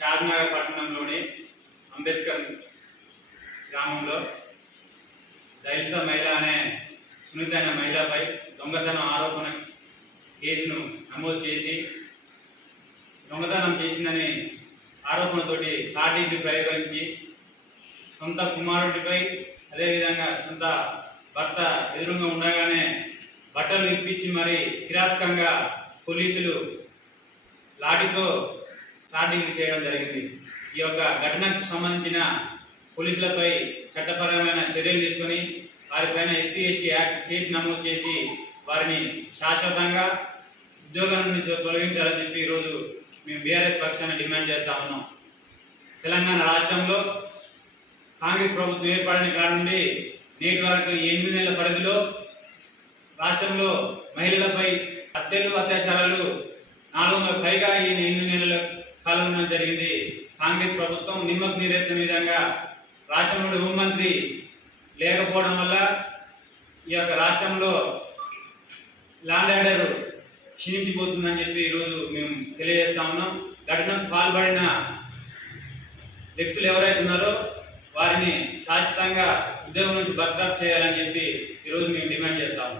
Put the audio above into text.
షాద్నగర్ పట్టణంలోని అంబేద్కర్ గ్రామంలో దళిత మహిళ అనే సునీత అనే మహిళపై దొంగతనం ఆరోపణ కేసును నమోదు చేసి దొంగతనం చేసిందని ఆరోపణతోటి తాటికి ప్రయోగించి సొంత కుమారుడిపై అదేవిధంగా సొంత భర్త ఎదురుగా ఉండగానే బట్టలు ఇప్పించి మరి కిరాతకంగా పోలీసులు లాఠీతో తాటికి చేయడం జరిగింది. ఈ యొక్క ఘటనకు సంబంధించిన పోలీసులపై చట్టపరమైన చర్యలు తీసుకొని వారిపైన ఎస్సీ ఎస్టీ యాక్ట్ కేసు నమోదు చేసి వారిని శాశ్వతంగా ఉద్యోగం నుంచి తొలగించాలని చెప్పి ఈరోజు మేము బీఆర్ఎస్ పక్షాన్ని డిమాండ్ చేస్తా ఉన్నాం. తెలంగాణ రాష్ట్రంలో కాంగ్రెస్ ప్రభుత్వం ఏర్పడిన కాడ నుండి నేటి వరకు 8 నెలల పరిధిలో రాష్ట్రంలో మహిళలపై హత్యలు అత్యాచారాలు 400 పైగా ఈ 8 నెలల కాలంలో జరిగింది. కాంగ్రెస్ ప్రభుత్వం నిమ్మకు నీరెత్తిన విధంగా రాష్ట్రంలో హోంమంత్రి లేకపోవడం వల్ల ఈ యొక్క రాష్ట్రంలో ల్యాండ్ ఆర్డర్ క్షీణించిపోతుందని చెప్పి ఈరోజు మేము తెలియజేస్తా ఉన్నాం. ఘటనకు పాల్పడిన వ్యక్తులు ఎవరైతే ఉన్నారో వారిని శాశ్వతంగా ఉద్యోగం నుంచి బర్తరఫ్ చేయాలని చెప్పి ఈరోజు మేము డిమాండ్ చేస్తాము.